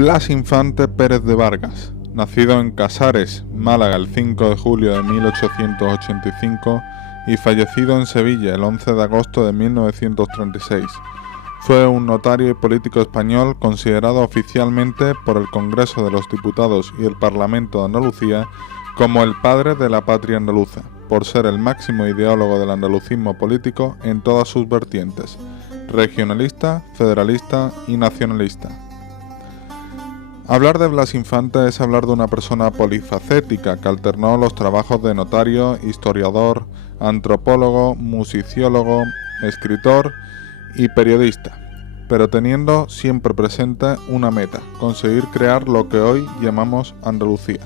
Blas Infante Pérez de Vargas, nacido en Casares, Málaga, el 5 de julio de 1885 y fallecido en Sevilla el 11 de agosto de 1936. Fue un notario y político español considerado oficialmente por el Congreso de los Diputados y el Parlamento de Andalucía como el padre de la patria andaluza, por ser el máximo ideólogo del andalucismo político en todas sus vertientes, regionalista, federalista y nacionalista. Hablar de Blas Infante es hablar de una persona polifacética que alternó los trabajos de notario, historiador, antropólogo, musiciólogo, escritor y periodista, pero teniendo siempre presente una meta: conseguir crear lo que hoy llamamos Andalucía.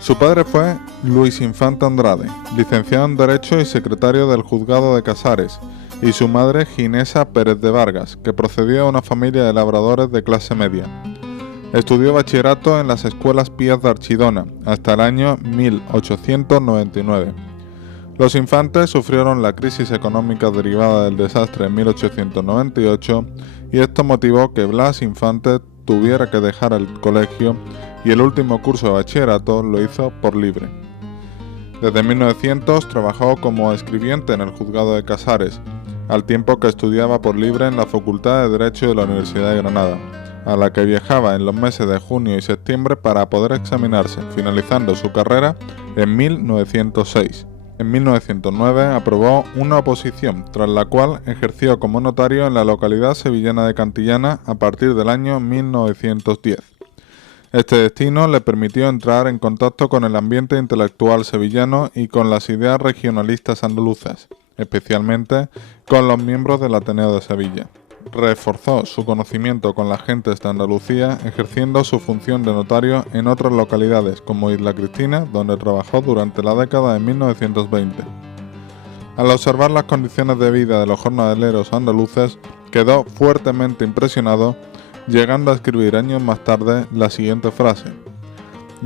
Su padre fue Luis Infante Andrade, licenciado en Derecho y secretario del Juzgado de Casares, y su madre Ginesa Pérez de Vargas, que procedía de una familia de labradores de clase media. Estudió bachillerato en las Escuelas Pías de Archidona hasta el año 1899. Los Infantes sufrieron la crisis económica derivada del desastre en 1898 y esto motivó que Blas Infante tuviera que dejar el colegio y el último curso de bachillerato lo hizo por libre. Desde 1900 trabajó como escribiente en el Juzgado de Casares, al tiempo que estudiaba por libre en la Facultad de Derecho de la Universidad de Granada, a la que viajaba en los meses de junio y septiembre para poder examinarse, finalizando su carrera en 1906. En 1909 aprobó una oposición, tras la cual ejerció como notario en la localidad sevillana de Cantillana a partir del año 1910. Este destino le permitió entrar en contacto con el ambiente intelectual sevillano y con las ideas regionalistas andaluzas, especialmente con los miembros del Ateneo de Sevilla. Reforzó su conocimiento con las gentes de Andalucía, ejerciendo su función de notario en otras localidades como Isla Cristina, donde trabajó durante la década de 1920. Al observar las condiciones de vida de los jornaleros andaluces, quedó fuertemente impresionado, llegando a escribir años más tarde la siguiente frase: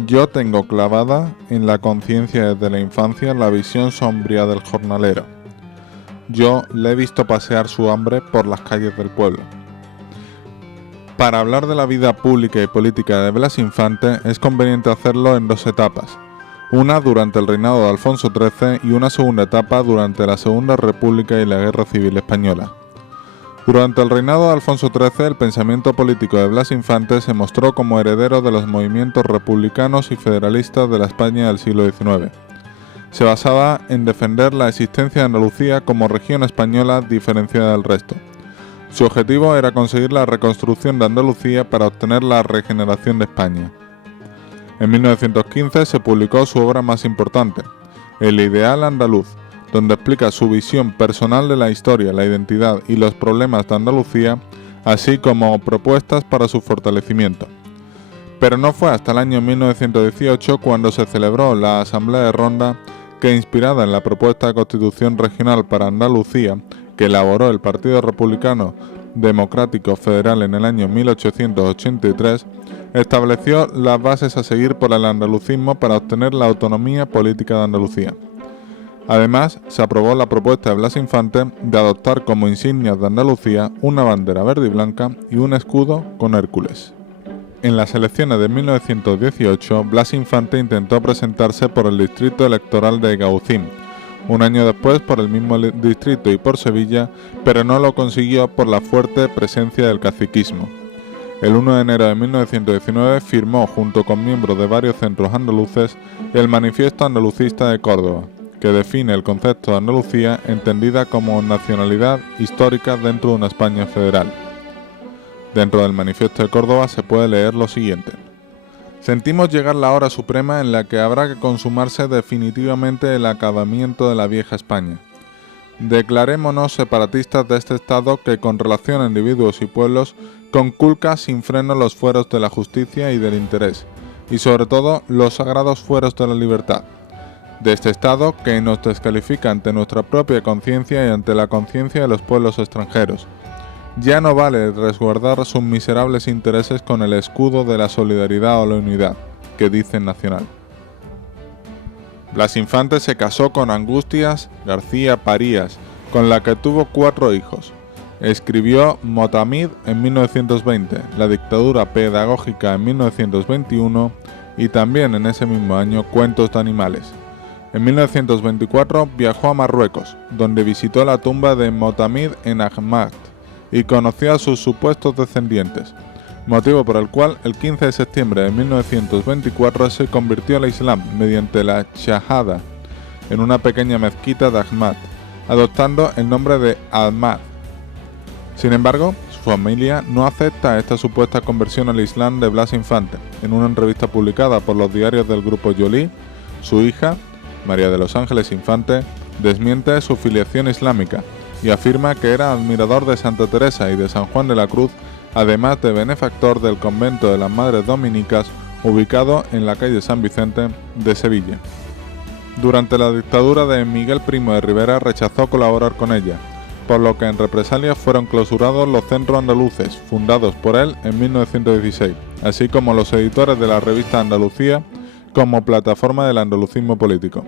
«Yo tengo clavada en la conciencia desde la infancia la visión sombría del jornalero. Yo le he visto pasear su hambre por las calles del pueblo». Para hablar de la vida pública y política de Blas Infante es conveniente hacerlo en dos etapas, una durante el reinado de Alfonso XIII y una segunda etapa durante la Segunda República y la Guerra Civil Española. Durante el reinado de Alfonso XIII, el pensamiento político de Blas Infante se mostró como heredero de los movimientos republicanos y federalistas de la España del siglo XIX. Se basaba en defender la existencia de Andalucía como región española diferenciada del resto. Su objetivo era conseguir la reconstrucción de Andalucía para obtener la regeneración de España. En 1915 se publicó su obra más importante, El Ideal Andaluz, donde explica su visión personal de la historia, la identidad y los problemas de Andalucía, así como propuestas para su fortalecimiento. Pero no fue hasta el año 1918 cuando se celebró la Asamblea de Ronda que, inspirada en la propuesta de Constitución Regional para Andalucía que elaboró el Partido Republicano Democrático Federal en el año 1883, estableció las bases a seguir por el andalucismo para obtener la autonomía política de Andalucía. Además, se aprobó la propuesta de Blas Infante de adoptar como insignias de Andalucía una bandera verde y blanca y un escudo con Hércules. En las elecciones de 1918, Blas Infante intentó presentarse por el distrito electoral de Gaucín, un año después por el mismo distrito y por Sevilla, pero no lo consiguió por la fuerte presencia del caciquismo. El 1 de enero de 1919 firmó, junto con miembros de varios centros andaluces, el Manifiesto Andalucista de Córdoba, que define el concepto de Andalucía entendida como nacionalidad histórica dentro de una España federal. Dentro del Manifiesto de Córdoba se puede leer lo siguiente: «Sentimos llegar la hora suprema en la que habrá que consumarse definitivamente el acabamiento de la vieja España. Declarémonos separatistas de este Estado que, con relación a individuos y pueblos, conculca sin freno los fueros de la justicia y del interés, y sobre todo los sagrados fueros de la libertad. De este Estado que nos descalifica ante nuestra propia conciencia y ante la conciencia de los pueblos extranjeros. Ya no vale resguardar sus miserables intereses con el escudo de la solidaridad o la unidad, que dicen nacional». Blas Infante se casó con Angustias García Parías, con la que tuvo 4 hijos: Escribió Motamid en 1920, La dictadura pedagógica en 1921 y también en ese mismo año Cuentos de animales. En 1924 viajó a Marruecos, donde visitó la tumba de Motamid en Ahmad y conoció a sus supuestos descendientes, motivo por el cual el 15 de septiembre de 1924 se convirtió al Islam mediante la Shahada en una pequeña mezquita de Ahmad, adoptando el nombre de Ahmad. Sin embargo, su familia no acepta esta supuesta conversión al Islam de Blas Infante. En una entrevista publicada por los diarios del grupo Joly, su hija, María de los Ángeles Infante, desmiente su filiación islámica y afirma que era admirador de Santa Teresa y de San Juan de la Cruz, además de benefactor del convento de las Madres Dominicas, ubicado en la calle San Vicente de Sevilla. Durante la dictadura de Miguel Primo de Rivera rechazó colaborar con ella, por lo que en represalia fueron clausurados los centros andaluces, fundados por él en 1916, así como los editores de la revista Andalucía como plataforma del andalucismo político.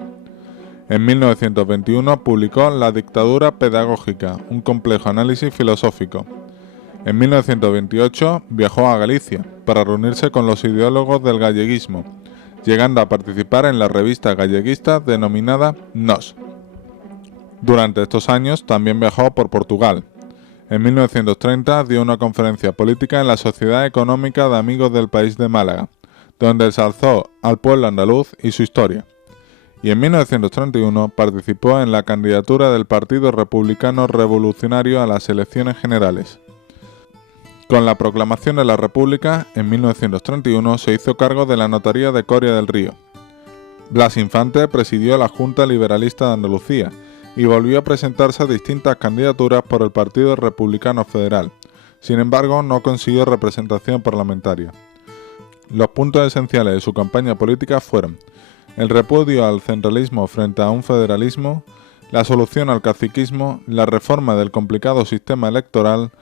En 1921 publicó La dictadura pedagógica, un complejo análisis filosófico. En 1928 viajó a Galicia para reunirse con los ideólogos del galleguismo, llegando a participar en la revista galleguista denominada Nós. Durante estos años también viajó por Portugal. En 1930 dio una conferencia política en la Sociedad Económica de Amigos del País de Málaga, donde ensalzó al pueblo andaluz y su historia. Y en 1931 participó en la candidatura del Partido Republicano Revolucionario a las elecciones generales. Con la proclamación de la República, en 1931 se hizo cargo de la notaría de Coria del Río. Blas Infante presidió la Junta Liberalista de Andalucía y volvió a presentarse a distintas candidaturas por el Partido Republicano Federal. Sin embargo, no consiguió representación parlamentaria. Los puntos esenciales de su campaña política fueron el repudio al centralismo frente a un federalismo, la solución al caciquismo, la reforma del complicado sistema electoral,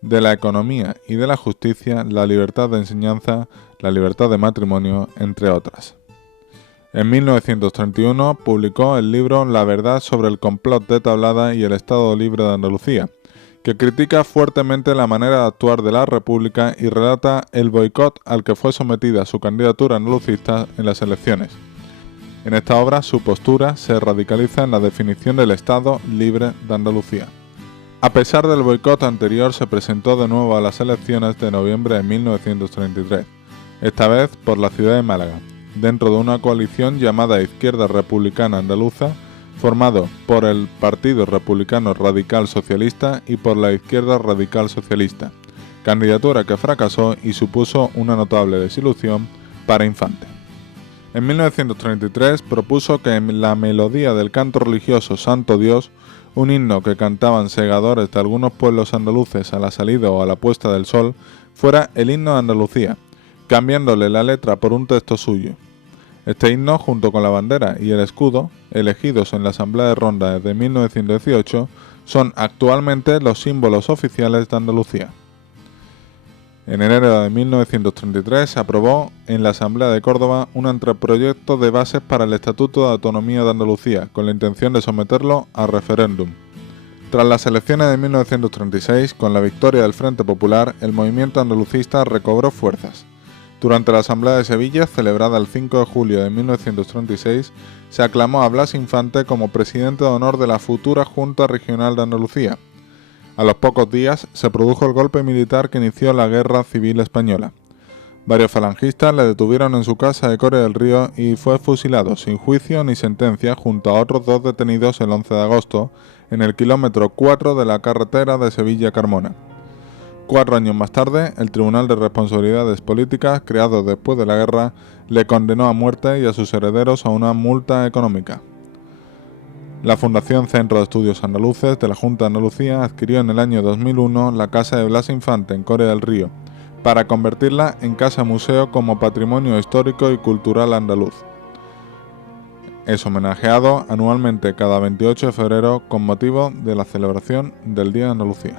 de la economía y de la justicia, la libertad de enseñanza, la libertad de matrimonio, entre otras. En 1931 publicó el libro La verdad sobre el complot de Tablada y el Estado Libre de Andalucía, que critica fuertemente la manera de actuar de la República y relata el boicot al que fue sometida su candidatura andalucista en las elecciones. En esta obra su postura se radicaliza en la definición del Estado Libre de Andalucía. A pesar del boicot anterior, se presentó de nuevo a las elecciones de noviembre de 1933, esta vez por la ciudad de Málaga, dentro de una coalición llamada Izquierda Republicana Andaluza, formado por el Partido Republicano Radical Socialista y por la Izquierda Radical Socialista, candidatura que fracasó y supuso una notable desilusión para Infante. En 1933 propuso que en la melodía del canto religioso Santo Dios, un himno que cantaban segadores de algunos pueblos andaluces a la salida o a la puesta del sol, fuera el himno de Andalucía, cambiándole la letra por un texto suyo. Este himno, junto con la bandera y el escudo, elegidos en la Asamblea de Ronda desde 1918, son actualmente los símbolos oficiales de Andalucía. En enero de 1933 se aprobó en la Asamblea de Córdoba un anteproyecto de bases para el Estatuto de Autonomía de Andalucía, con la intención de someterlo a referéndum. Tras las elecciones de 1936, con la victoria del Frente Popular, el movimiento andalucista recobró fuerzas. Durante la Asamblea de Sevilla, celebrada el 5 de julio de 1936, se aclamó a Blas Infante como presidente de honor de la futura Junta Regional de Andalucía. A los pocos días se produjo el golpe militar que inició la Guerra Civil Española. Varios falangistas le detuvieron en su casa de Coria del Río y fue fusilado sin juicio ni sentencia junto a otros 2 detenidos el 11 de agosto en el kilómetro 4 de la carretera de Sevilla-Carmona. 4 años más tarde, el Tribunal de Responsabilidades Políticas, creado después de la guerra, le condenó a muerte y a sus herederos a una multa económica. La Fundación Centro de Estudios Andaluces de la Junta de Andalucía adquirió en el año 2001 la casa de Blas Infante en Coria del Río, para convertirla en casa-museo como patrimonio histórico y cultural andaluz. Es homenajeado anualmente cada 28 de febrero con motivo de la celebración del Día de Andalucía.